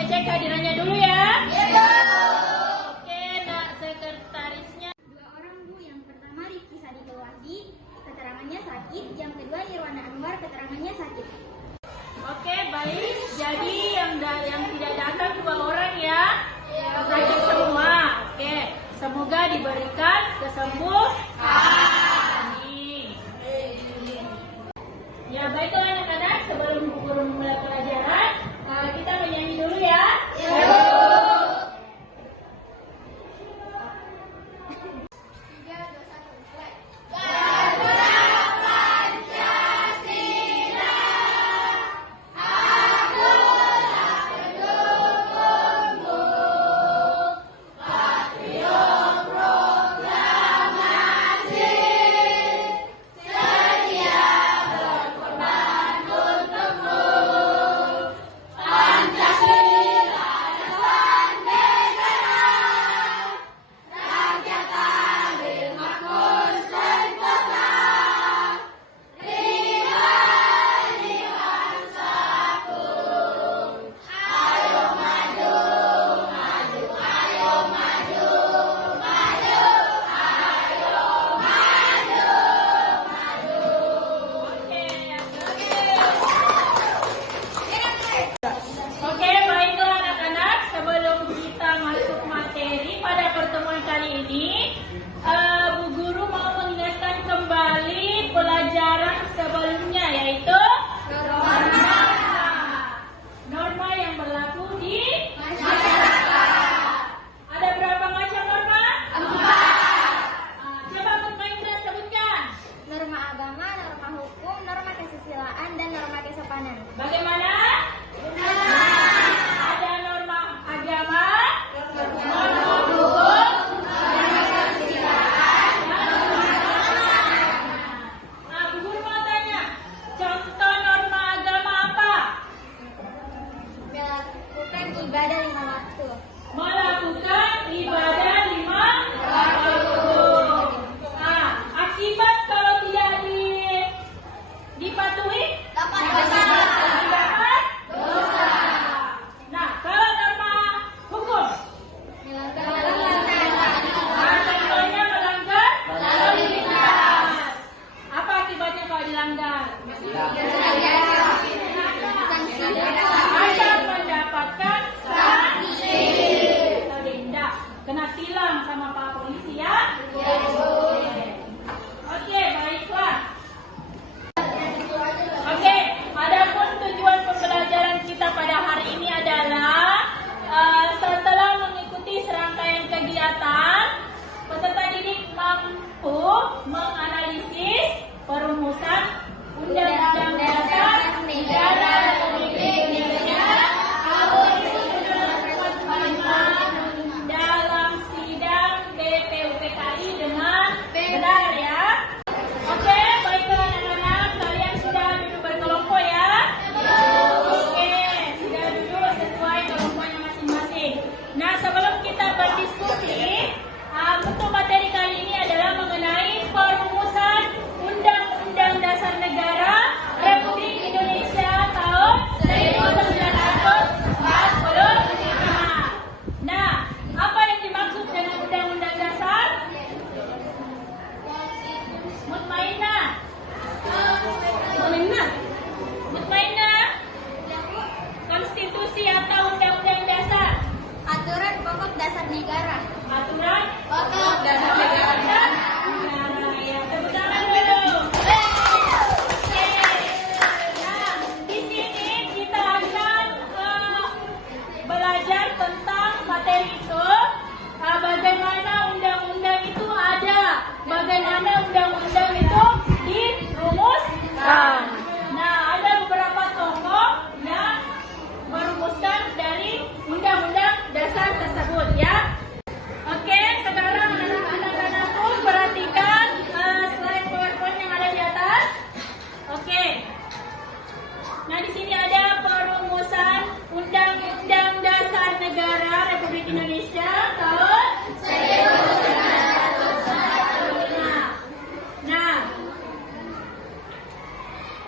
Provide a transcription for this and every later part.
ngecek kehadirannya dulu ya. Iya. Oke, nak sekretarisnya. Dua orang Bu, yang pertama Rifki Sadiko Wahdi, keterangannya sakit. Yang kedua Nirwana Anwar, keterangannya sakit. Oke, baik. Jadi yang tidak datang 2 orang ya. Sakit semua. Oke, semoga diberikan kesembuhan. Amin. Ya, baiklah anak-anak, sebelum guru memulai pelajaran, kita menyanyi dulu ya. Oke, baiklah anak-anak, sebelum kita masuk materi pada pertemuan kali ini, Bu Guru mau mengingatkan kembali pelajaran sebelumnya, yaitu norma yang berlaku di masyarakat. Ada berapa macam norma? 4. Coba Bu Maimuna sebutkan. Norma agama, norma hukum, norma kesusilaan, dan norma kesopanan. Bagaimana? Ada norma agama, norma hukum, norma kesusilaan, dan norma kesopanan. Nah, Bu Guru mau tanya, contoh norma agama apa? Melakukan ibadah 5 waktu. Melakukan ibadah 5 waktu. Nah, akibat kalau tidak dipatuhi, dapat dosa. Nah, kalau norma hukum, contohnya melanggar lalu lintas. Apa akibatnya kalau dilanggar? Akan mendapatkan sanksi. Denda, kena tilang sama Pak Polisi ya. Oke, baiklah. Oke, adapun tujuan pembelajaran kita pada hari ini adalah setelah mengikuti serangkaian kegiatan, peserta didik mampu menganalisis perumusan Undang-Undang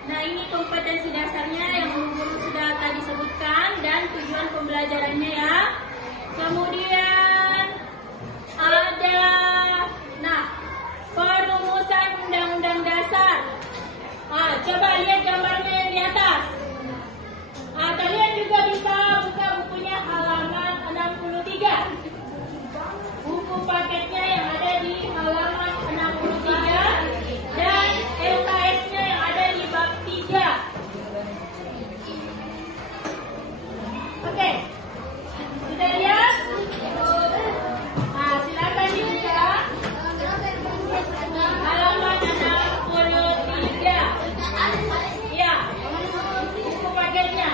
Nah, ini kompetensi dasarnya yang guru sudah tadi sebutkan dan tujuan pembelajarannya ya. Kemudian ada, nah, perumusan undang-undang dasar. Coba lihat gambarnya yang di atas. Kalian juga bisa buka bukunya halaman 63. Buku paketnya yang ada di halaman 63 dan LKS-nya yang ada di bab 3. Oke. Sudah lihat? Silakan dibuka. Halaman 63. Ya. Buku paketnya.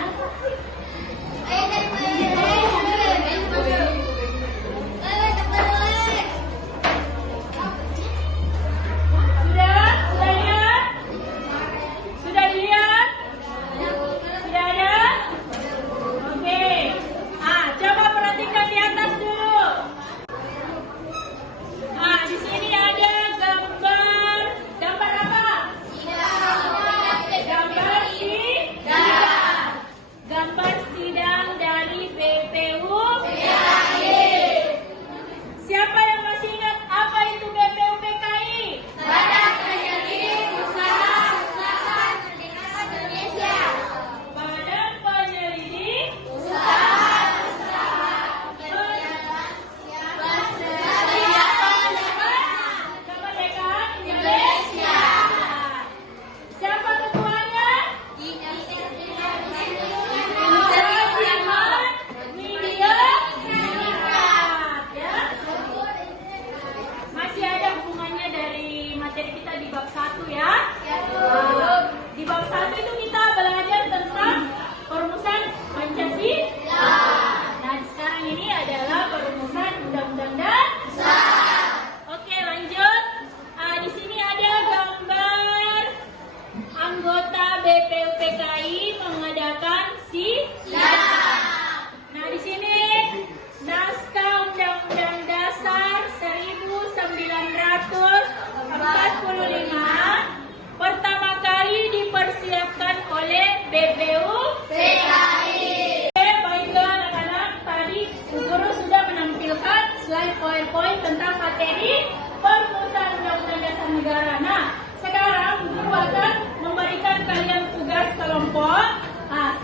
PowerPoint tentang materi perumusan undang-undang dasar negara. Nah, sekarang guru akan memberikan kalian tugas kelompok.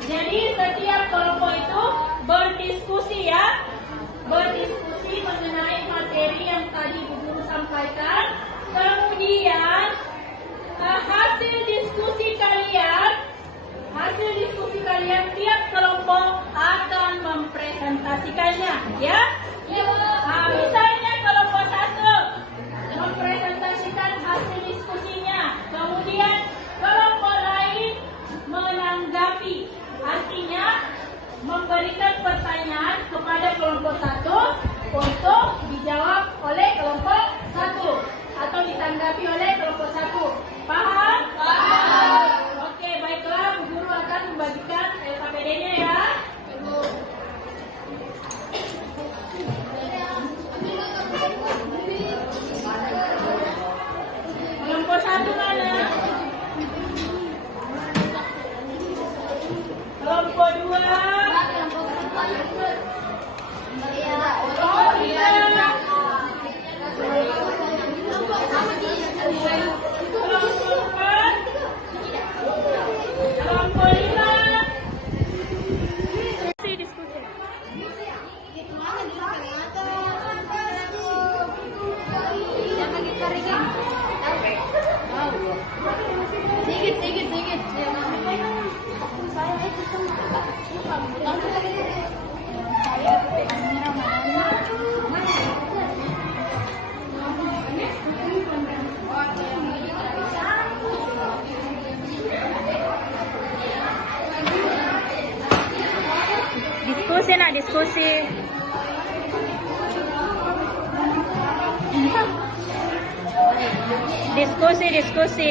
Jadi setiap kelompok itu berdiskusi ya, berdiskusi mengenai materi yang tadi guru sampaikan. Kemudian hasil diskusi kalian tiap kelompok akan mempresentasikannya ya. Misalnya kelompok 1 mempresentasikan hasil diskusinya, kemudian kelompok lain menanggapi, artinya memberikan pertanyaan kepada kelompok 1 untuk dijawab oleh kelompok 1 atau ditanggapi oleh kelompok 1. Paham? Paham. Oke, baiklah, Bu Guru akan membagikan LKPD-nya ya. Kelompok 1 mana? Kelompok 2. Oh iya. Kelompok 4. Kelompok 5. Diskusi. Sedikit. Diskusi.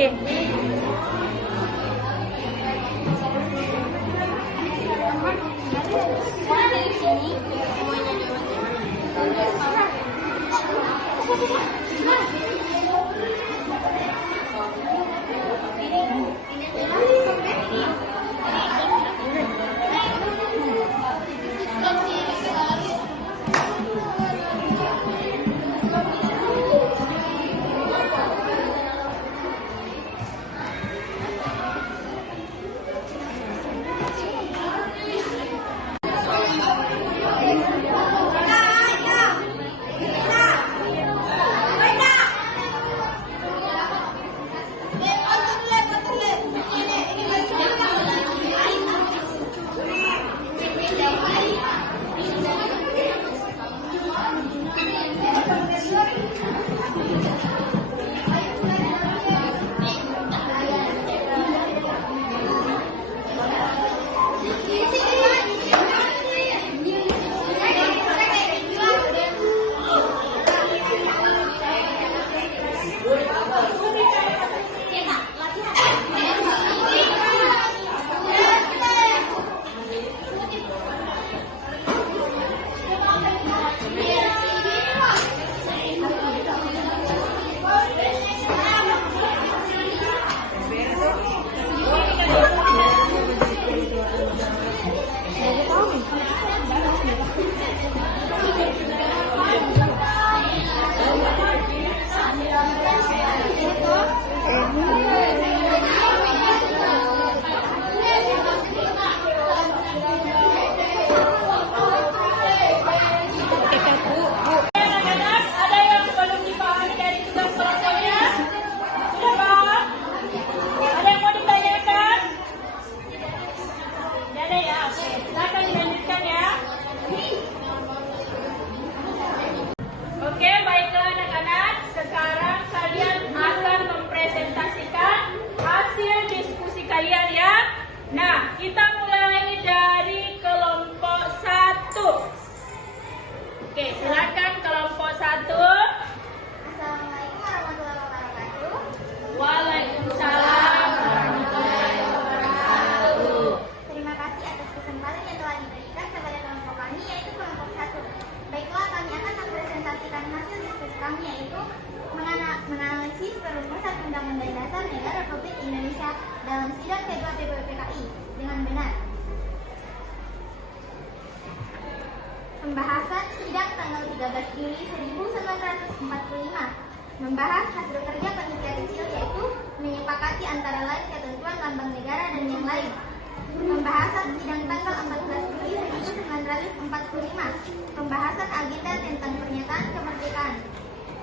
kalian ya. Nah, kita mulai dari kelompok 1. Oke, silakan kelompok 1. Assalamualaikum warahmatullahi wabarakatuh. Waalaikumsalam warahmatullahi wabarakatuh. Terima kasih atas kesempatan yang telah diberikan kepada kelompok kami, yaitu kelompok 1. Baiklah, kami akan mempresentasikan hasil diskusi kami, yaitu menganalisis perumusan Undang-Undang Dasar Negara Republik Indonesia dalam sidang kedua BPUPKI dengan benar. Pembahasan sidang tanggal 13 Juli 1945 membahas hasil kerja panitia kecil, yaitu menyepakati antara lain ketentuan lambang negara dan yang lain. Pembahasan sidang tanggal 14 Juli 1945 pembahasan agenda tentang pernyataan kemerdekaan.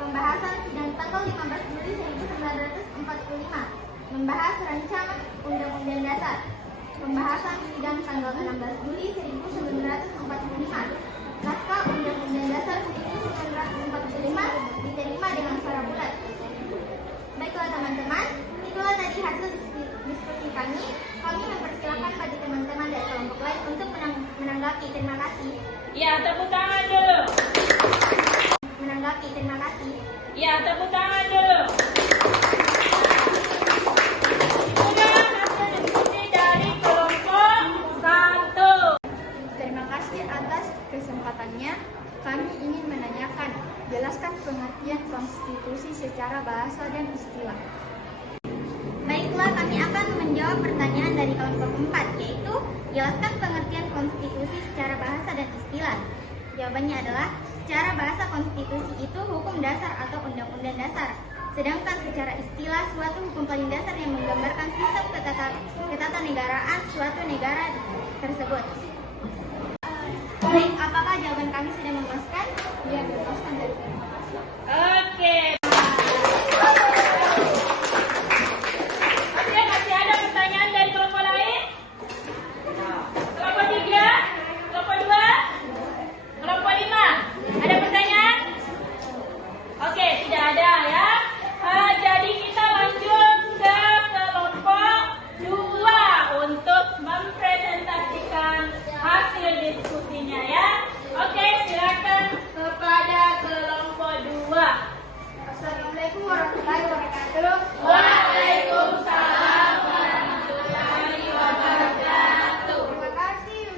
Pembahasan sidang tanggal 15 Juli 1945 membahas rancangan Undang-Undang Dasar. Pembahasan sidang tanggal 16 Juli 1945 naskah Undang-Undang Dasar 1945 diterima dengan suara bulat. Baiklah teman-teman, itulah tadi hasil diskusi kami. Kami mempersilahkan bagi teman-teman dari kelompok lain untuk menanggapi. Terima kasih. Ya, tepuk tangan dulu. Menanggapi, terima kasih. Ya, tepuk tangan dulu. Itulah hasil diskusi dari kelompok 1. Terima kasih atas kesempatannya. Kami ingin menanyakan, jelaskan pengertian konstitusi secara bahasa dan istilah. Baiklah, kami akan menjawab pertanyaan dari kelompok 4, yaitu jelaskan pengertian konstitusi secara bahasa dan istilah. Jawabannya adalah, secara bahasa konstitusi itu hukum dasar atau undang-undang dasar. Sedangkan secara istilah suatu hukum paling dasar yang menggambarkan sistem ketatanegaraan suatu negara tersebut. Baik, apakah jawaban kami sudah memuaskan? Ya, memuaskan dari terima kasih. Oke. Oke, masih ada pertanyaan dari kelompok lain? Kelompok 3? Kelompok 2? Kelompok 5? Ada pertanyaan? Oke, tidak ada ya. Jadi kita lanjut ke kelompok 2 untuk mempresentasikan hasil diskusinya ya. Oke, silakan kepada kelompok 2. Assalamualaikum warahmatullahi wabarakatuh. Waalaikumsalam warahmatullahi wabarakatuh. Terima kasih.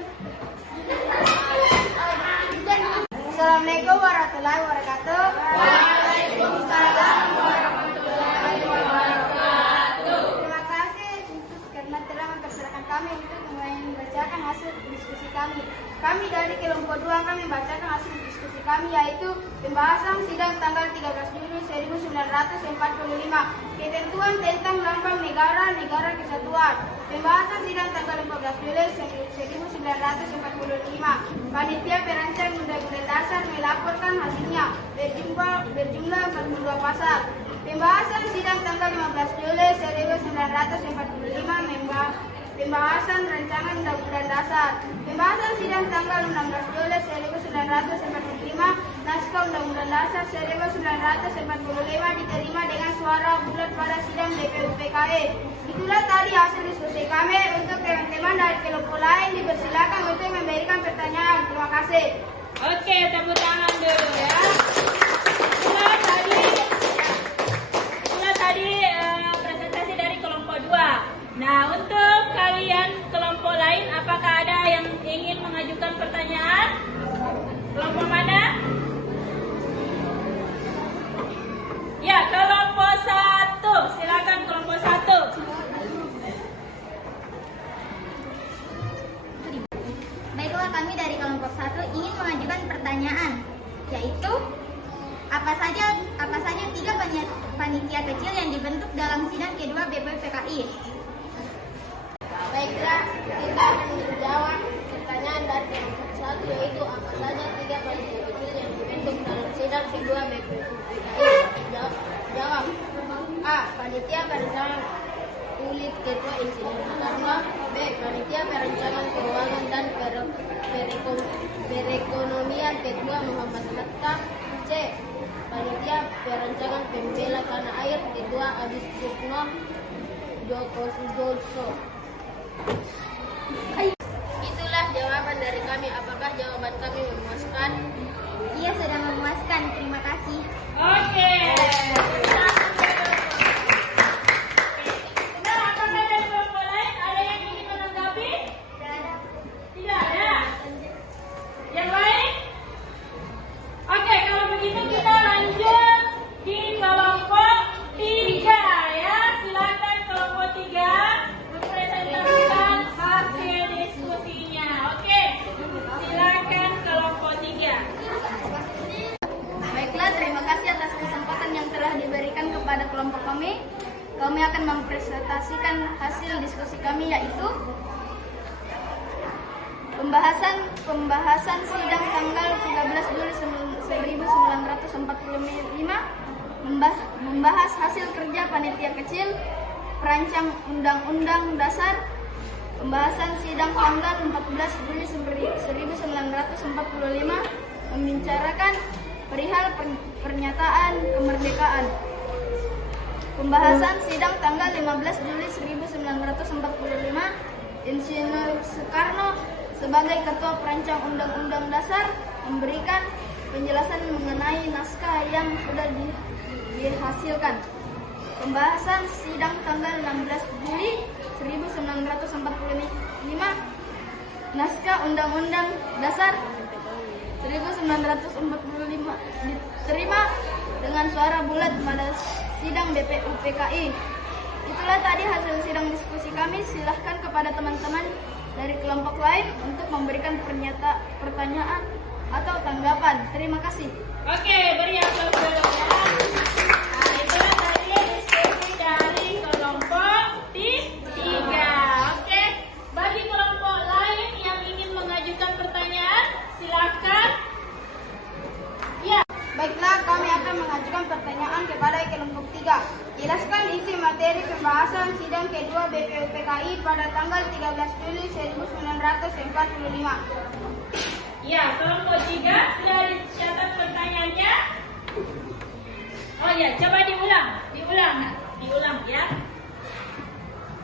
Assalamualaikum warahmatullahi wabarakatuh. Waalaikumsalam warahmatullahi wabarakatuh. Terima kasih karena telah mempersilahkan kami untuk membacakan hasil diskusi kami. Kami dari kelompok 2 kami membacakan hasil diskusi kami, yaitu pembahasan sidang tanggal 13 Juli 1945 ketentuan tentang lambang negara kesatuan. Pembahasan sidang tanggal 14 Juli 1945 panitia perancang Undang-Undang Dasar melaporkan hasilnya berjumlah 42 pasal. Pembahasan sidang tanggal 15 Juli 1945 pembahasan rancangan Undang-Undang Dasar. Pembahasan sidang tanggal 16 Juli 1945 naskah Undang-Undang Dasar 1945 diterima dengan suara bulat pada sidang BPUPKI. Itulah tadi hasil diskusi kami. Untuk teman-teman dari kelompok lain dipersilakan untuk memberikan pertanyaan. Terima kasih. Oke, tepuk tangan dulu ya. Itulah tadi presentasi dari kelompok 2. Nah, untuk kalian kelompok lain, apakah ada yang ingin mengajukan pertanyaan? Kelompok mana? Ya, kelompok 1. Silakan kelompok 1. Baiklah, kami dari kelompok 1 ingin mengajukan pertanyaan, yaitu apa saja 3 panitia kecil yang dibentuk dalam sidang kedua BPUPKI. Baiklah, kita akan menjawab pertanyaan dari kelompok 1, yaitu apa saja 3 panitia kecil yang dibentuk dalam sidang kedua BPUPKI. Jawab. A. Panitia perencangan kulit ketua Insinyur Soekarno. B. Panitia perencangan keuangan dan perekonomian ketua Muhammad Hatta. C. Panitia perencangan pembela tanah air ketua Adi Sukno. D. Joko Sujoso. Itulah jawaban dari kami. Apakah jawaban kami memuaskan? Iya, sudah memuaskan. Terima kasih. Oke. Nah, apakah dari kelompok lain ada yang ingin menanggapi? Tidak ada. Yang lain? Oke, kalau begitu kita lanjut di kelompok 3 ya. Silakan kelompok 3 mempresentasikan hasil diskusinya. Oke, silakan kelompok 3. Baiklah, terima kasih atas kesempatan yang telah diberikan kepada kelompok kami. Kami akan mempresentasikan hasil diskusi kami, yaitu pembahasan sidang tanggal 13 Juli 1945, membahas hasil kerja panitia kecil perancang Undang-Undang Dasar. Pembahasan sidang tanggal 14 Juli 1945, membicarakan perihal pernyataan kemerdekaan. Pembahasan sidang tanggal 15 Juli 1945, Insinyur Soekarno sebagai Ketua Perancang Undang-Undang Dasar memberikan penjelasan mengenai naskah yang sudah dihasilkan. Pembahasan sidang tanggal 16 Juli 1945, naskah Undang-Undang Dasar 1945 diterima dengan suara bulat pada sidang DPUPKI. Itulah tadi hasil sidang diskusi kami. Silahkan kepada teman-teman dari kelompok lain untuk memberikan pertanyaan atau tanggapan. Terima kasih. Oke, beri aplaus dulu ya. Nah, itulah tadi diskusi dari kelompok 3. Oke, bagi kelompok lain yang ingin mengajukan pertanyaan, silakan. Ya. Baiklah, kami akan mengajukan pertanyaan kepada kelompok 3. Jelaskan isi materi pembahasan sidang kedua BPUPKI pada tanggal 13 Juli 1945. Ya, kelompok 3 sudah dicatat pertanyaannya. Oh ya, coba diulang ya.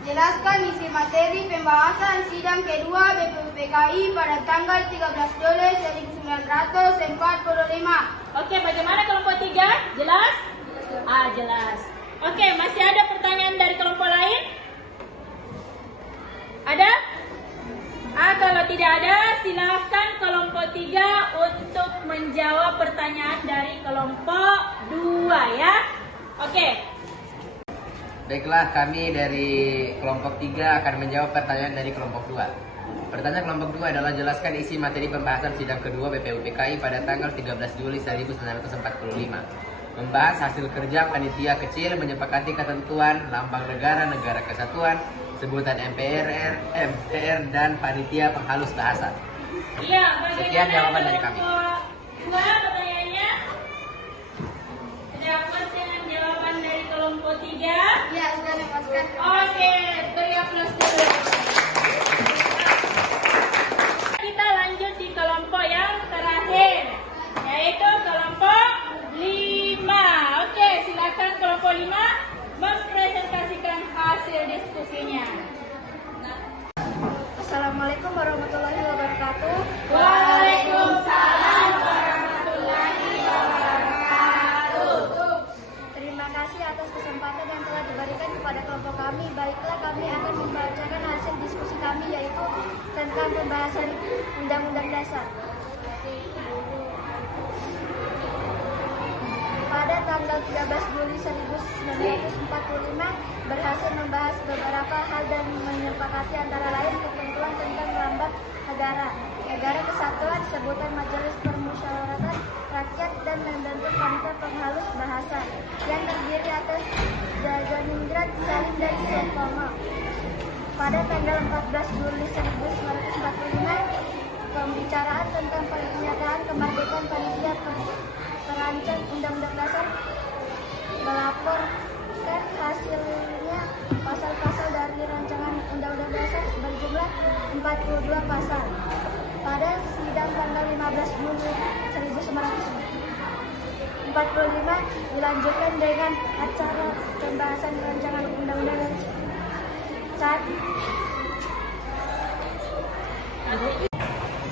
Jelaskan isi materi pembahasan sidang kedua BPUPKI pada tanggal 13 Juli 1945. Oke, bagaimana kelompok 3? Jelas? Jelas. Oke, masih ada pertanyaan dari kelompok lain? Ada? Kalau tidak ada, silakan kelompok 3 untuk menjawab pertanyaan dari kelompok 2 ya. Oke. Baiklah, kami dari kelompok 3 akan menjawab pertanyaan dari kelompok 2. Pertanyaan kelompok 2 adalah jelaskan isi materi pembahasan sidang kedua BPUPKI pada tanggal 13 Juli 1945. Membahas hasil kerja panitia kecil, menyepakati ketentuan lambang negara, negara kesatuan, sebutan MPR, dan panitia penghalus bahasa. Iya, Sekian jawaban dari kami. Dua pertanyaannya. Sudah puas dengan jawaban dari kelompok 3? Ya, sudah memuaskan. Oke, beri aplaus dulu. Kita lanjut di kelompok yang terakhir, yaitu kelompok 5. Oke, silakan kelompok 5 mempresentasikan hasil diskusinya. Assalamualaikum warahmatullahi wabarakatuh. Waalaikumsalam warahmatullahi wabarakatuh. Terima kasih atas kesempatan yang telah diberikan kepada kelompok kami. Baiklah, kami akan membacakan hasil diskusi kami, yaitu tentang pembahasan Undang-Undang Dasar. Pada tanggal 13 Juli 1945 berhasil membahas beberapa hal dan menyepakati antara lain ketentuan tentang lambang negara, negara kesatuan, sebutan Majelis Permusyawaratan Rakyat, dan membentuk panitia penghalus bahasa yang terdiri atas Jajaningrat, Salim, dan Sompama. Pada tanggal 14 Juli 1945 pembicaraan tentang pernyataan kemerdekaan panitia perancang Undang-Undang Dasar melaporkan hasilnya pasal-pasal dari rancangan Undang-Undang Dasar berjumlah 42 pasal. Pada sidang tanggal 15 Juli 1945 dilanjutkan dengan acara pembahasan rancangan Undang-Undang Ustaz.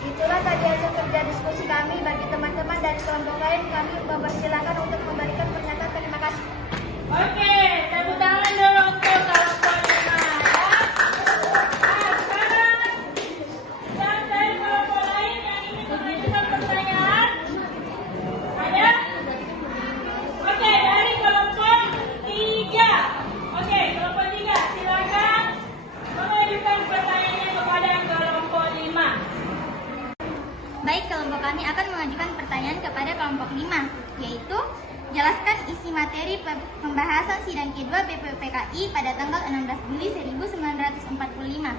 Itulah tadi hasil kerja diskusi kami. Bagi teman-teman dari kelompok lain, kami mempersilakan untuk memberikan pernyataan. Terima kasih. Oke, tepuk tangan dulu untuk kelompok 5 ya. Nah, sekarang yang dari kelompok lain yang ingin mengajukan pertanyaan ada? Oke, dari kelompok 3. Oke, kelompok 3 silakan mengajukan pertanyaannya kepada kelompok 5. Baik, kelompok kami akan mengajukan pertanyaan kepada kelompok 5, yaitu jelaskan isi materi pembahasan sidang kedua BPUPKI pada tanggal 16 Juli 1945.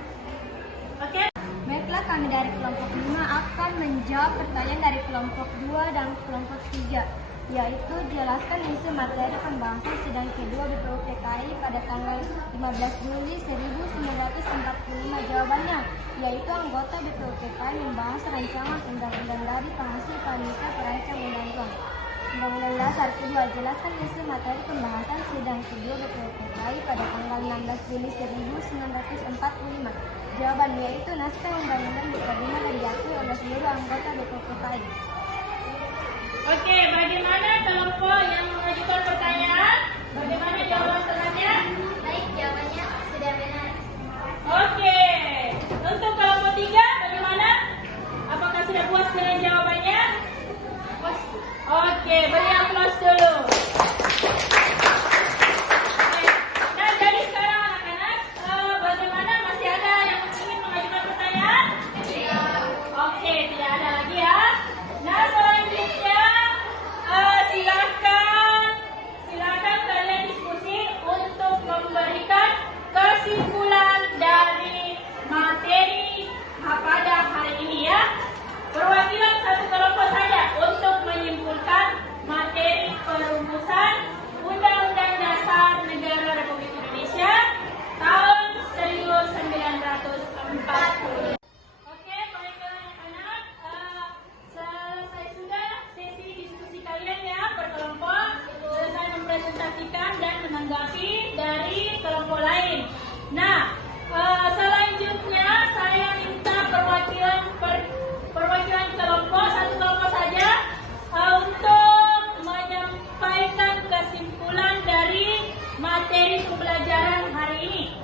Oke. Baiklah, kami dari kelompok 5 akan menjawab pertanyaan dari kelompok 2 dan kelompok 3, yaitu jelaskan isi materi pembahasan sidang kedua BPUPKI pada tanggal 15 Juli 1945. Jawabannya, yaitu anggota BPUPKI membahas rancangan undang-undang dari penghasil panitia perancang Undang-Undang Dasar. Kedua, jelaskan isi materi pembahasan sidang kedua BPUPKI pada tanggal 16 Juli 1945. Jawaban, yaitu naskah undang-undang diterima dan diakui oleh seluruh anggota BPUPKI. Oke, bagaimana kelompok yang mengajukan pertanyaan? Bagaimana jawaban selanjutnya? Baik, jawabannya sudah benar. Oke, untuk kelompok 3 bagaimana? Apakah sudah puas dengan jawabannya? Oke, beri aplaus dulu. Oke, nah jadi sekarang anak-anak, bagaimana, masih ada yang ingin mengajukan pertanyaan? Oke, tidak ada lagi ya. Nah, selanjutnya silakan kalian diskusi untuk memberikan kesimpulan dari materi pada hari ini ya. Perwakilan satu kelompok saja untuk menyimpulkan materi perumusan Undang-Undang Dasar Negara Republik Indonesia tahun 1945. Oke, baiklah anak-anak, selesai sudah sesi diskusi kalian ya berkelompok, selesai mempresentasikan dan menanggapi dari kelompok lain. Nah, selanjutnya saya minta perwakilan kelompok, satu kelompok saja, untuk menyampaikan kesimpulan dari materi pembelajaran hari ini.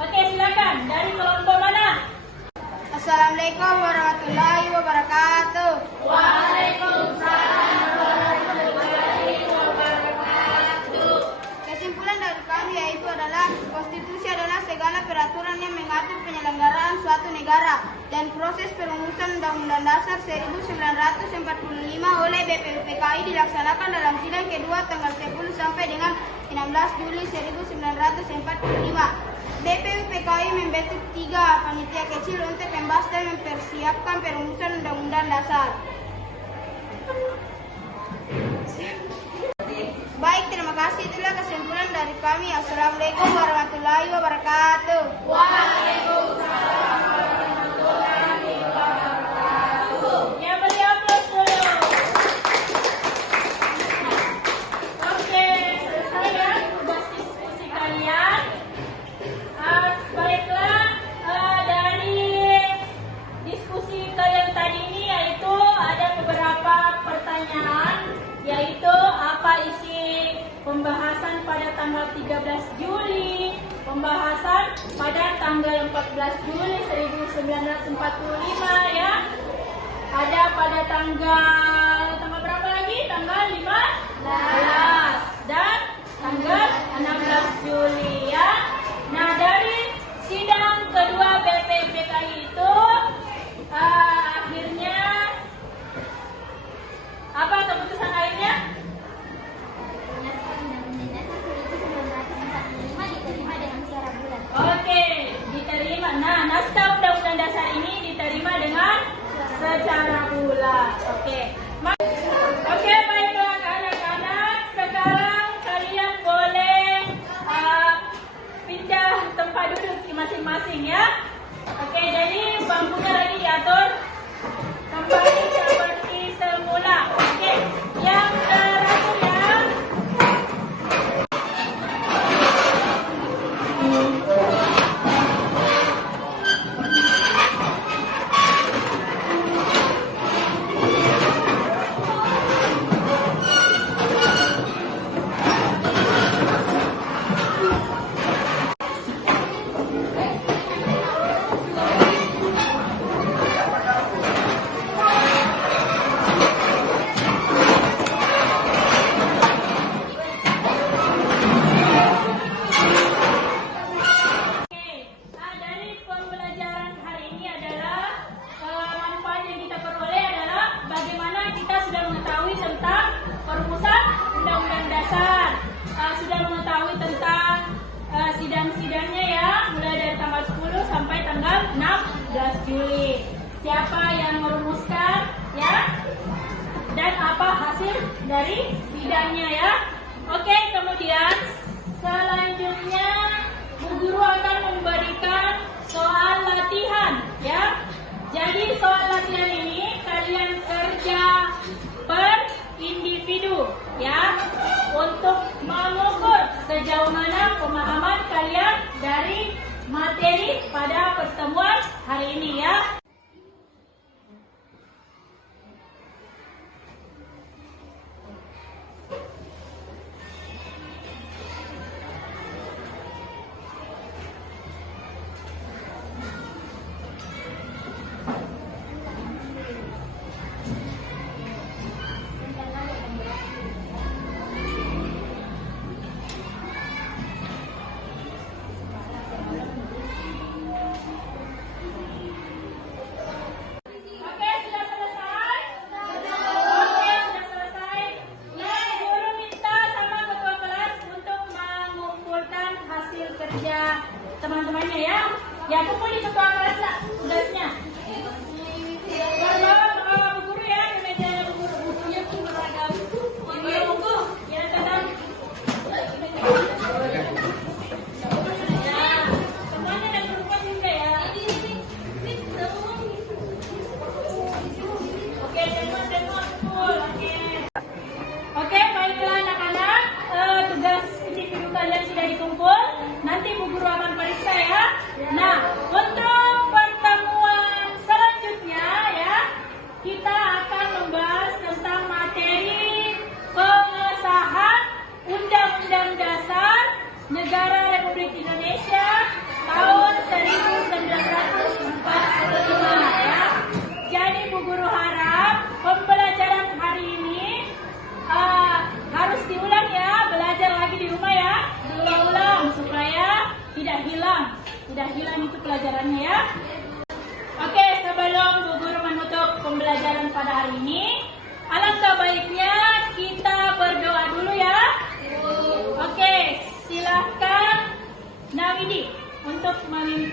Oke, silakan. Dari kelompok mana? Assalamualaikum warahmatullahi wabarakatuh. Waalaikumsalam warahmatullahi wabarakatuh. Kesimpulan dari kami yaitu adalah konstitusi adalah segala peraturan yang mengatur penyelenggaraan suatu negara dan proses perumusan Undang-Undang Dasar 1945 oleh BPUPKI dilaksanakan dalam sidang kedua tanggal 10 sampai dengan 16 Juli 1945. BPUPKI membentuk 3 panitia kecil untuk membahas dan mempersiapkan perumusan Undang-Undang Dasar. Baik, terima kasih. Itulah kesimpulan dari kami. Assalamualaikum warahmatullahi wabarakatuh. Waalaikumsalam warahmatullahi wabarakatuh. Ya, beri aplaus dulu. Oke, selesai ya tugas diskusi kalian. Baiklah, dari diskusi kalian tadi ini yaitu ada beberapa pertanyaan, yaitu apa isi pembahasan pada tanggal 13 Juli, pembahasan pada tanggal 14 Juli 1945 ya. Ada pada tanggal berapa lagi? Tanggal 15 dan tanggal 16 Juli ya. Nah, dari sidang kedua BPUPKI itu akhirnya apa keputusan akhirnya? Naskah Undang-Undang Dasar 1945 diterima dengan secara bulat. Oke, diterima. Nah, naskah Undang-Undang Dasar ini diterima dengan secara bulat. Oke. Oke, baiklah anak-anak. Sekarang kalian boleh pindah tempat duduk masing-masing ya. Oke, jadi bangkunya lagi diatur kembali seperti semula. Oke, yang terakhir ya. 17 Juli. Siapa yang merumuskan ya? Dan apa hasil dari sidangnya ya? Oke, kemudian selanjutnya Bu Guru akan memberikan soal latihan ya. Jadi soal latihan ini kalian kerja per individu ya, untuk mengukur sejauh mana pemahaman kalian dari materi pada pertemuan hari ini ya. Oke, sudah selesai? Oke, sudah selesai. Yang guru minta sama ketua kelas untuk mengumpulkan hasil kerja teman-temannya ya. Ya, kumpul di ketua kelas lah tugasnya. Bawa Bu Guru ya, di meja Bu Guru. Bukunya pun beragam. Ini buku, ya tenang. Ya, semuanya dan berupa juga ya. Oke, semua full. Oke, baiklah anak-anak. Tugas individu kalian sudah dikumpul. Nanti Bu Guru akan periksa ya. Nah, untuk pertemuan selanjutnya ya, kita akan membahas tentang materi pengesahan Undang-Undang Dasar Negara Republik Indonesia tahun 1945 ya. Jadi Bu Guru harap pembelajaran hari ini harus diulang ya, belajar lagi di rumah ya, diulang-ulang supaya tidak hilang itu pelajarannya ya. Oke, sebelum Bu Guru menutup pembelajaran pada hari ini, alangkah baiknya kita berdoa dulu ya. Oke, silahkan Nawidi untuk memimpin